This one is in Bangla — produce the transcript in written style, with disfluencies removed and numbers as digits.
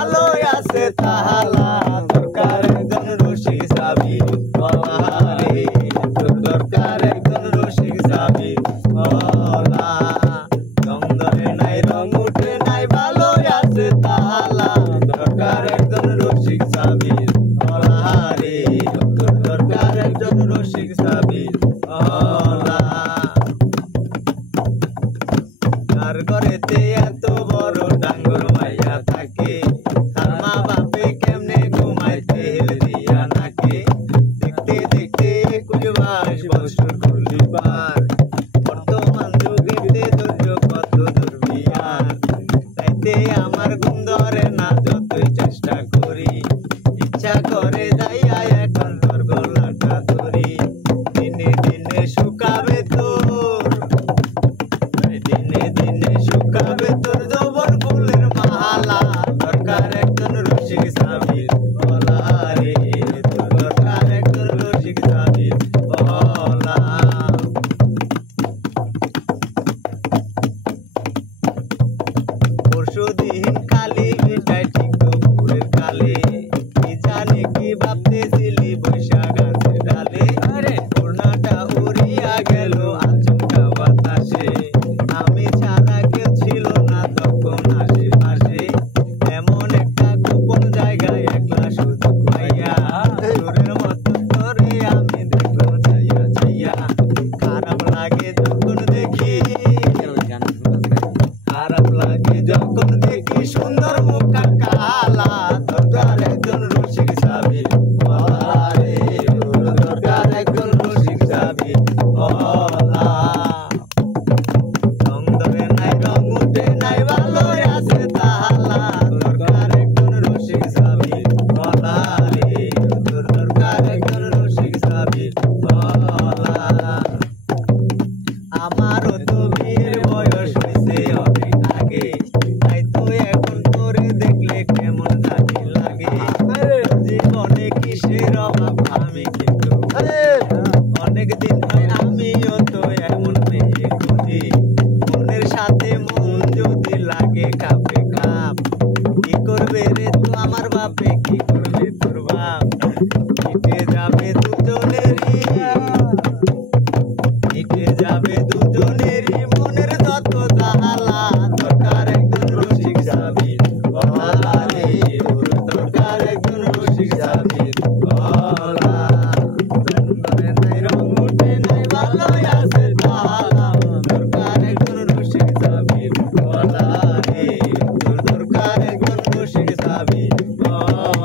ভালো আছে তাহালা দরকার একজন রসিক সাবি বলারে তোর দরকার একজন রসিক সাবি বলা রং ধরে নাই রং উঠে নাই ভালো আছে তাহালা দরকার একজন রসিক সাবি বলারে তোর দরকার একজন রসিক সাবি বলা তার ঘরেতে এত বড় ডাঙ্গর মাইয়া থাকে তার মা বাপে কেমনে ঘুমাইতে দিয়া নাকে দেখতে দেখতে 21 বছর করলি পার বর্তমান যুগেতে ধৈর্য কত দুর্বিয়ার তাইতে আমার ঘুম ধরে না যতই চেষ্টা করি ইচ্ছা করে যাইয়া এখন তোর গলাটা ধরি দিনে দিনে শুকাবে তোর দিনে দিনে শুকাবে তোর যৌবন ফুলের মালা দরকার একজন রসিক সাবি বলারে তোর দরকার একজন রসিক সাবি বলা পরশুদিন কালি মিটাই ঠিক দুপুরের কালে কি জানি কি ভাবতেছিলি বৈশাখ গাছের ডালে পূর্ণাটা উড়িয়া গেল আচমকা বাতাসে আমি ছাড়া কেউ ছিল না তখন আশেপাশে এমন একটা গোপন জায়গায় একলা সুযোগ পাইয়া চোরের মতো করে আমি দেখো চাইয়া চাইয়া খারাপ লাগে যখন দেখি খারাপ লাগে যখন দেখি সুন্দর মুখটা কালা দরকার একজন রসিক সাবি বলারে তোর দরকার একজন রসিক সাবি বলা রং ধরে নাই রং উঠে নাই ভালো আছে তাহালা দরকার একজন রসিক সাবি বলারে তোর দরকার একজন রসিক সাবি বলা আমারও তো বিয়ের বয়স হইছে অনেক আগে তাই তো এখন তোরে দেখলে কেমন জানি লাগে জীবনে কিসের অভাব আমি কিন্তু অনেক দিন হয় আমিও তো এমন মেয়ে খুঁজি মনের সাথে মন যদি লাগে কাপে কাপ কি করবে রে তো আমার বাপে কি করবে তোর বাপ মিটে যাবে দুজনেরই মিটে যাবে দুজনেরই মনের যত জ্বালা দরকার একজন রসিক সাবি বলারে তোর দরকার একজন রসিক সাবি বলা রং ধরে নাই রং উঠে নাই ভালো আছে তাহালা দরকার একজন রসিক সাবি বলারে তোর দরকার একজন রসিক সাবি বলা